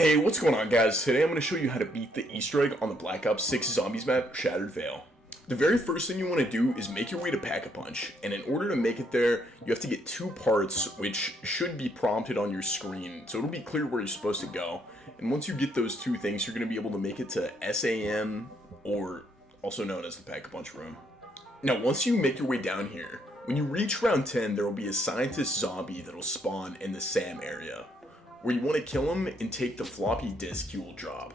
Hey, what's going on, guys? Today I'm going to show you how to beat the Easter egg on the Black Ops 6 Zombies map, Shattered Vale. The very first thing you want to do is make your way to Pack-a-Punch, and in order to make it there, you have to get 2 parts, which should be prompted on your screen, so it'll be clear where you're supposed to go. And once you get those 2 things, you're going to be able to make it to SAM, or also known as the Pack-a-Punch room. Now, once you make your way down here, when you reach round 10, there will be a scientist zombie that will spawn in the SAM area, where you want to kill him and take the floppy disk you will drop.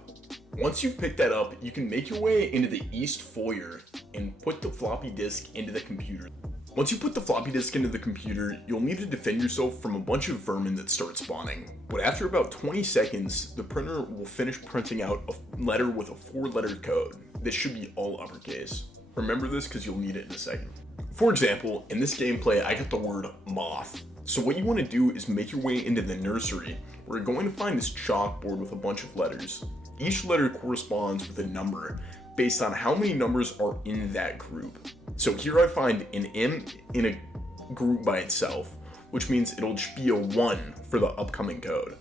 Once you've picked that up, you can make your way into the east foyer and put the floppy disk into the computer. Once you put the floppy disk into the computer, you'll need to defend yourself from a bunch of vermin that start spawning. But after about 20 seconds, the printer will finish printing out a letter with a 4-letter code. This should be all uppercase. Remember this because you'll need it in a second. For example, in this gameplay, I got the word moth. So what you want to do is make your way into the nursery, where you're going to find this chalkboard with a bunch of letters. Each letter corresponds with a number based on how many numbers are in that group. So here I find an M in a group by itself, which means it'll just be a 1 for the upcoming code.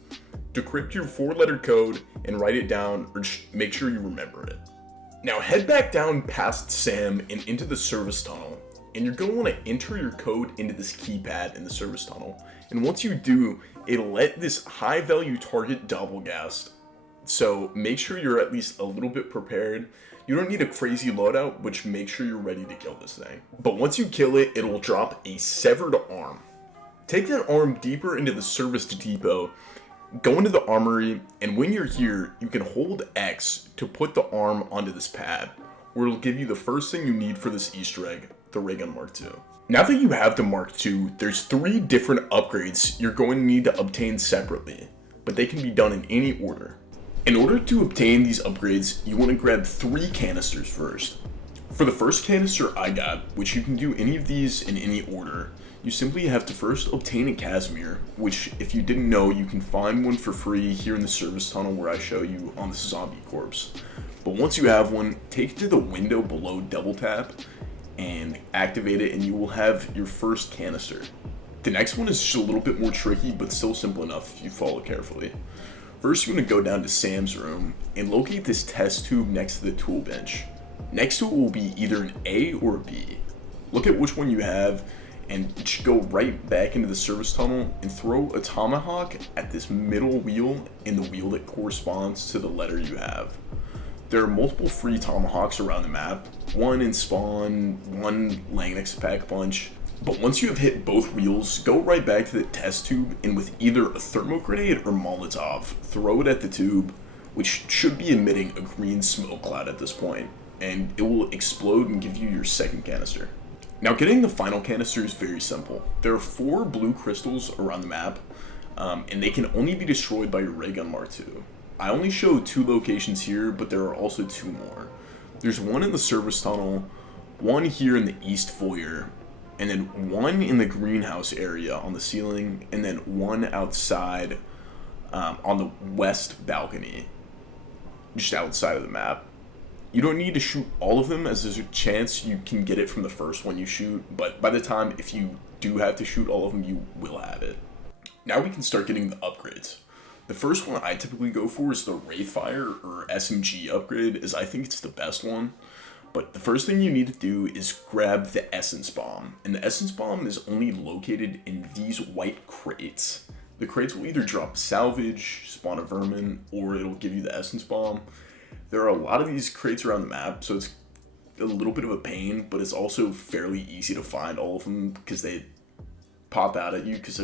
Decrypt your 4-letter code and write it down, or just make sure you remember it. Now head back down past Sam and into the service tunnel, and you're going to want to enter your code into this keypad in the service tunnel. And once you do, it'll let this high value target doublegast. So make sure you're at least a little bit prepared. You don't need a crazy loadout, which make sure you're ready to kill this thing. But once you kill it, it'll drop a severed arm. Take that arm deeper into the service depot, go into the armory, and when you're here, you can hold X to put the arm onto this pad, where it'll give you the first thing you need for this Easter egg, the Ray Gun Mark II. Now that you have the Mark II, there's 3 different upgrades you're going to need to obtain separately, but they can be done in any order. In order to obtain these upgrades, you want to grab 3 canisters first. For the first canister I got, which you can do any of these in any order, you simply have to first obtain a Casimir, which if you didn't know, you can find one for free here in the service tunnel where I show you on the zombie corpse. But once you have one, take it to the window below double tap and activate it, and you will have your first canister. The next one is just a little bit more tricky, but still simple enough if you follow carefully. First, you're going to go down to Sam's room and locate this test tube next to the tool bench. Next to it will be either an A or a B. Look at which one you have and just go right back into the service tunnel and throw a tomahawk at this middle wheel and the wheel that corresponds to the letter you have. There are multiple free tomahawks around the map, 1 in spawn, 1 laying next to Pack-a-Punch. But once you have hit both wheels, go right back to the test tube and with either a thermo grenade or Molotov, throw it at the tube, which should be emitting a green smoke cloud at this point, and it will explode and give you your second canister. Now getting the final canister is very simple. There are 4 blue crystals around the map, and they can only be destroyed by your Ray Gun Mark II. I only show 2 locations here, but there are also 2 more. There's 1 in the service tunnel, 1 here in the east foyer, and then 1 in the greenhouse area on the ceiling, and then 1 outside on the west balcony, just outside of the map. You don't need to shoot all of them, as there's a chance you can get it from the first one you shoot, but by the time if you do have to shoot all of them, you will have it. Now we can start getting the upgrades. The first one I typically go for is the Wraithfire or SMG upgrade, as I think it's the best one. But the first thing you need to do is grab the Essence Bomb, and the Essence Bomb is only located in these white crates. The crates will either drop salvage, spawn a vermin, or it'll give you the Essence Bomb. There are a lot of these crates around the map, so it's a little bit of a pain, but it's also fairly easy to find all of them because they pop out at you because,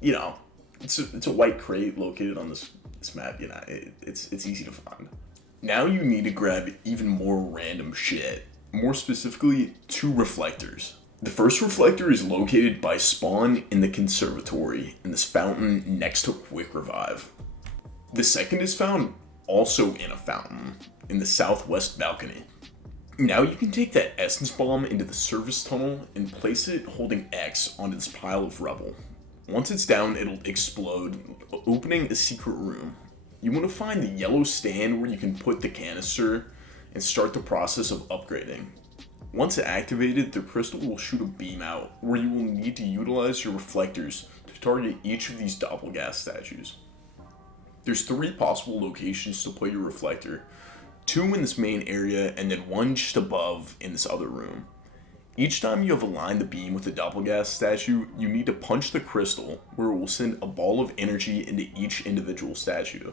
you know, it's a white crate located on this map, you know, it's easy to find. Now you need to grab even more random shit. More specifically, 2 reflectors. The first reflector is located by spawn in the conservatory in this fountain next to Quick Revive. The second is found also in a fountain in the southwest balcony. Now you can take that Essence Bomb into the service tunnel and place it holding X onto this pile of rubble. Once it's down, it'll explode, opening a secret room. You want to find the yellow stand where you can put the canister and start the process of upgrading. Once activated, the crystal will shoot a beam out where you will need to utilize your reflectors to target each of these Doppelgast statues. There's 3 possible locations to put your reflector. 2 in this main area, and then 1 just above in this other room. Each time you have aligned the beam with the Doppelgast statue, you need to punch the crystal, where it will send a ball of energy into each individual statue.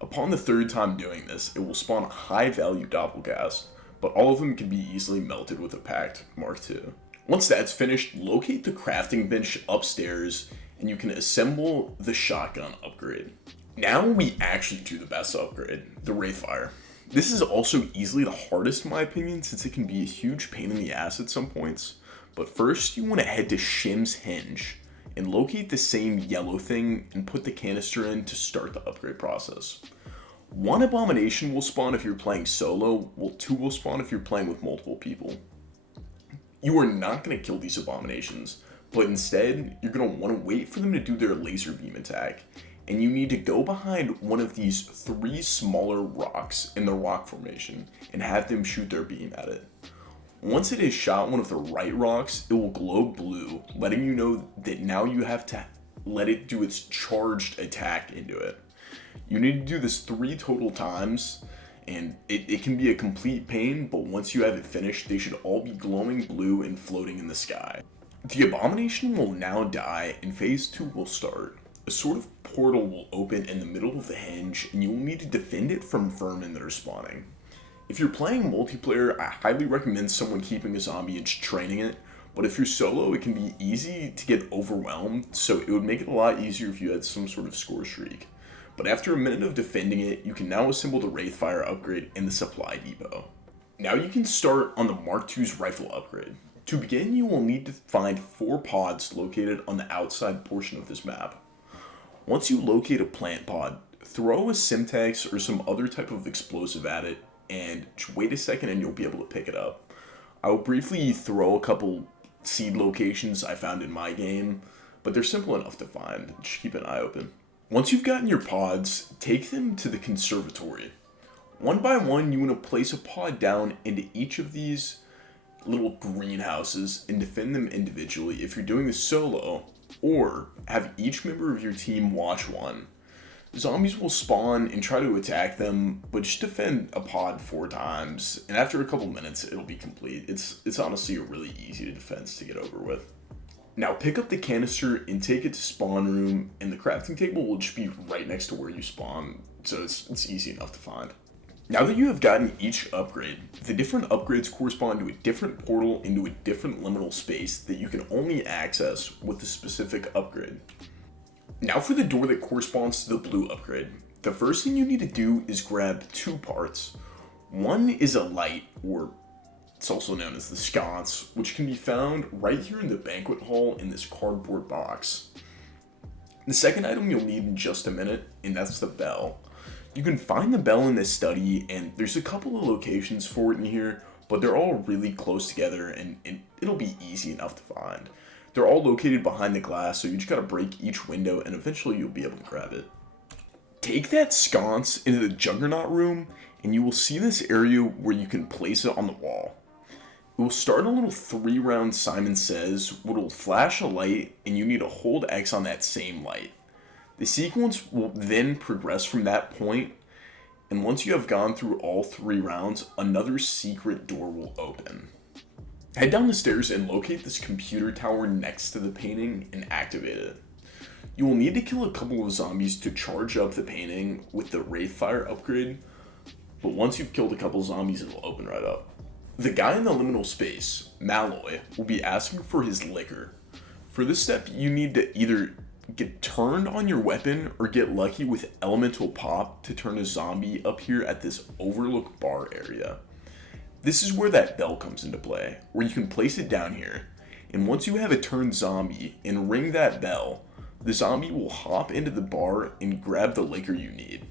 Upon the 3rd time doing this, it will spawn a high-value Doppelgast, but all of them can be easily melted with a Pact Mark II. Once that's finished, locate the crafting bench upstairs, and you can assemble the shotgun upgrade. Now we actually do the best upgrade, the Wraithfire. This is also easily the hardest in my opinion, since it can be a huge pain in the ass at some points. But first, you want to head to Shim's Hinge, and locate the same yellow thing and put the canister in to start the upgrade process. 1 abomination will spawn if you're playing solo, while 2 will spawn if you're playing with multiple people. You are not going to kill these abominations, but instead, you're going to want to wait for them to do their laser beam attack, and you need to go behind one of these 3 smaller rocks in the rock formation and have them shoot their beam at it. Once it has shot one of the right rocks, it will glow blue, letting you know that now you have to let it do its charged attack into it. You need to do this 3 total times, and it can be a complete pain, but once you have it finished, they should all be glowing blue and floating in the sky. The abomination will now die, and phase 2 will start. A sort of portal will open in the middle of the hinge, and you will need to defend it from vermin that are spawning. If you're playing multiplayer, I highly recommend someone keeping a zombie and training it, but if you're solo, it can be easy to get overwhelmed, so it would make it a lot easier if you had some sort of score streak. But after a minute of defending it, you can now assemble the Wraithfire upgrade in the supply depot. Now you can start on the Mark II's rifle upgrade. To begin, you will need to find 4 pods located on the outside portion of this map. Once you locate a plant pod, throw a Simtex or some other type of explosive at it, and just wait a second and you'll be able to pick it up. I will briefly throw a couple seed locations I found in my game, but they're simple enough to find. Just keep an eye open. Once you've gotten your pods, take them to the conservatory. 1 by 1, you want to place a pod down into each of these little greenhouses and defend them individually if you're doing this solo, or have each member of your team watch one. Zombies will spawn and try to attack them, but just defend a pod 4 times, and after a couple minutes, it'll be complete. It's honestly a really easy defense to get over with. Now pick up the canister and take it to spawn room, and the crafting table will just be right next to where you spawn, so it's easy enough to find. Now that you have gotten each upgrade, the different upgrades correspond to a different portal into a different liminal space that you can only access with the specific upgrade. Now for the door that corresponds to the blue upgrade. The first thing you need to do is grab 2 parts. One is a light, or it's also known as the sconce, which can be found right here in the banquet hall in this cardboard box. The second item you'll need in just a minute, and that's the bell. You can find the bell in this study, and there's a couple of locations for it in here, but they're all really close together, and it'll be easy enough to find. They're all located behind the glass, so you just gotta break each window, and eventually you'll be able to grab it. Take that sconce into the Juggernaut room, and you will see this area where you can place it on the wall. It will start a little 3-round Simon Says, which will flash a light, and you need to hold X on that same light. The sequence will then progress from that point, and once you have gone through all 3 rounds, another secret door will open. Head down the stairs and locate this computer tower next to the painting and activate it. You will need to kill a couple of zombies to charge up the painting with the Wraithfire upgrade, but once you've killed a couple zombies, it'll open right up. The guy in the liminal space, Malloy, will be asking for his liquor. For this step, you need to either get turned on your weapon or get lucky with Elemental Pop to turn a zombie up here at this overlook bar area. This is where that bell comes into play, where you can place it down here, and once you have a turned zombie and ring that bell, the zombie will hop into the bar and grab the liquor you need.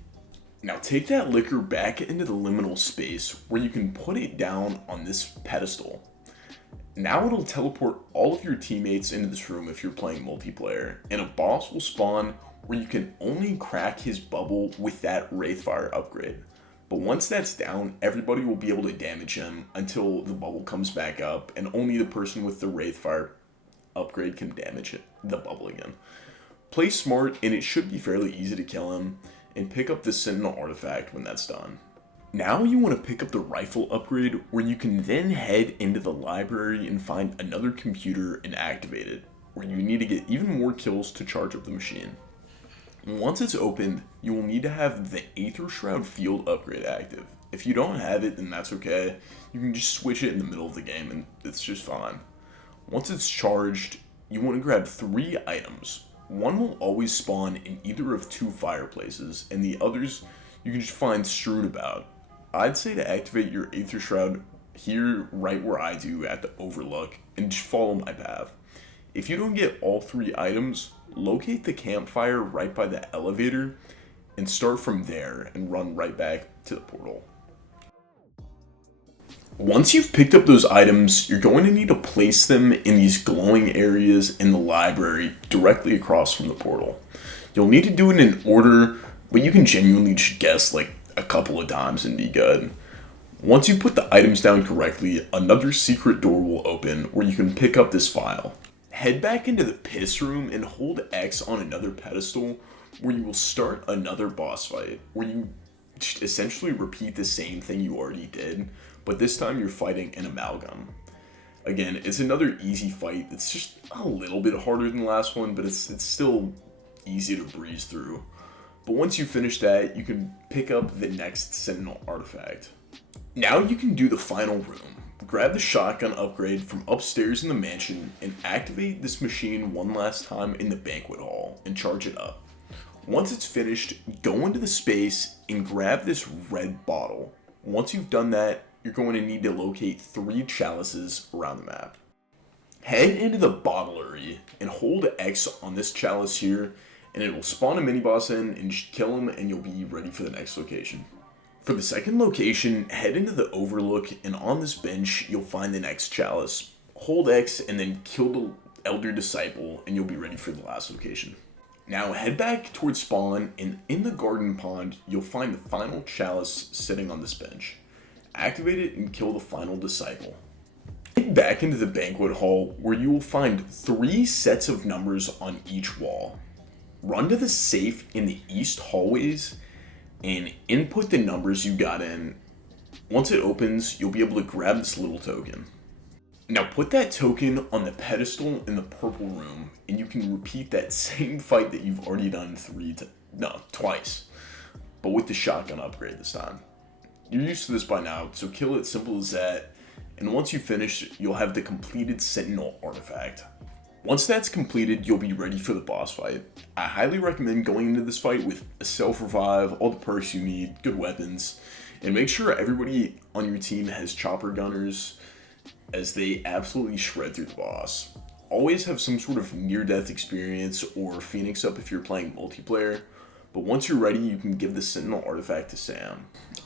Now take that liquor back into the liminal space where you can put it down on this pedestal. Now it'll teleport all of your teammates into this room if you're playing multiplayer, and a boss will spawn where you can only crack his bubble with that Wraithfire upgrade. But once that's down, everybody will be able to damage him until the bubble comes back up, and only the person with the Wraithfire upgrade can damage the bubble again. Play smart, and it should be fairly easy to kill him. and pick up the Sentinel artifact when that's done. Now you want to pick up the rifle upgrade, where you can then head into the library and find another computer and activate it, where you need to get even more kills to charge up the machine. Once it's opened, you will need to have the Aethershroud field upgrade active. If you don't have it, then that's okay. You can just switch it in the middle of the game and it's just fine. Once it's charged, you want to grab 3 items. One will always spawn in either of 2 fireplaces, and the others you can just find strewn about. I'd say to activate your Aethershroud here, right where I do at the Overlook, and just follow my path. If you don't get all 3 items, locate the campfire right by the elevator and start from there and run right back to the portal. Once you've picked up those items, you're going to need to place them in these glowing areas in the library directly across from the portal. You'll need to do it in order, but you can genuinely just guess like a couple of times and be good. Once you put the items down correctly, another secret door will open where you can pick up this file. Head back into the piss room and hold X on another pedestal where you will start another boss fight, where you essentially repeat the same thing you already did, but this time you're fighting an amalgam. Again, it's another easy fight. It's just a little bit harder than the last one, but it's still easy to breeze through. But once you finish that, you can pick up the next Sentinel artifact. Now you can do the final room. Grab the shotgun upgrade from upstairs in the mansion and activate this machine one last time in the banquet hall and charge it up. Once it's finished, go into the space and grab this red bottle. Once you've done that, you're going to need to locate 3 chalices around the map. Head into the bottlery and hold X on this chalice here, and it will spawn a mini-boss in and just kill him, and you'll be ready for the next location. For the second location, head into the Overlook, and on this bench, you'll find the next chalice. Hold X and then kill the Elder Disciple, and you'll be ready for the last location. Now head back towards spawn, and in the garden pond, you'll find the final chalice sitting on this bench. Activate it and kill the final disciple. Head back into the banquet hall, where you will find 3 sets of numbers on each wall. Run to the safe in the east hallways and input the numbers you got in. Once it opens, you'll be able to grab this little token. Now put that token on the pedestal in the purple room, and you can repeat that same fight that you've already done twice, but with the shotgun upgrade this time. You're used to this by now, so kill it, simple as that, and once you finish, you'll have the completed Sentinel artifact. Once that's completed, you'll be ready for the boss fight. I highly recommend going into this fight with a self-revive, all the perks you need, good weapons, and make sure everybody on your team has chopper gunners, as they absolutely shred through the boss. Always have some sort of near-death experience or Phoenix up if you're playing multiplayer, but once you're ready, you can give the Sentinel artifact to Sam.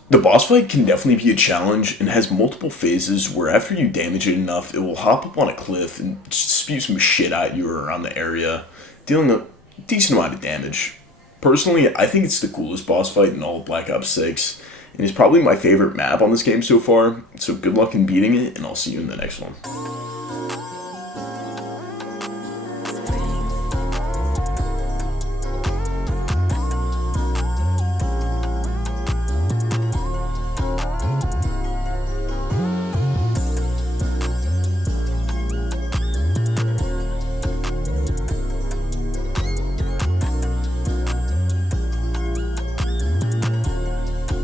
The boss fight can definitely be a challenge and has multiple phases where after you damage it enough, it will hop up on a cliff and just spew some shit at you around the area, dealing a decent amount of damage. Personally, I think it's the coolest boss fight in all of Black Ops 6, and it's probably my favorite map on this game so far, so good luck in beating it, and I'll see you in the next one.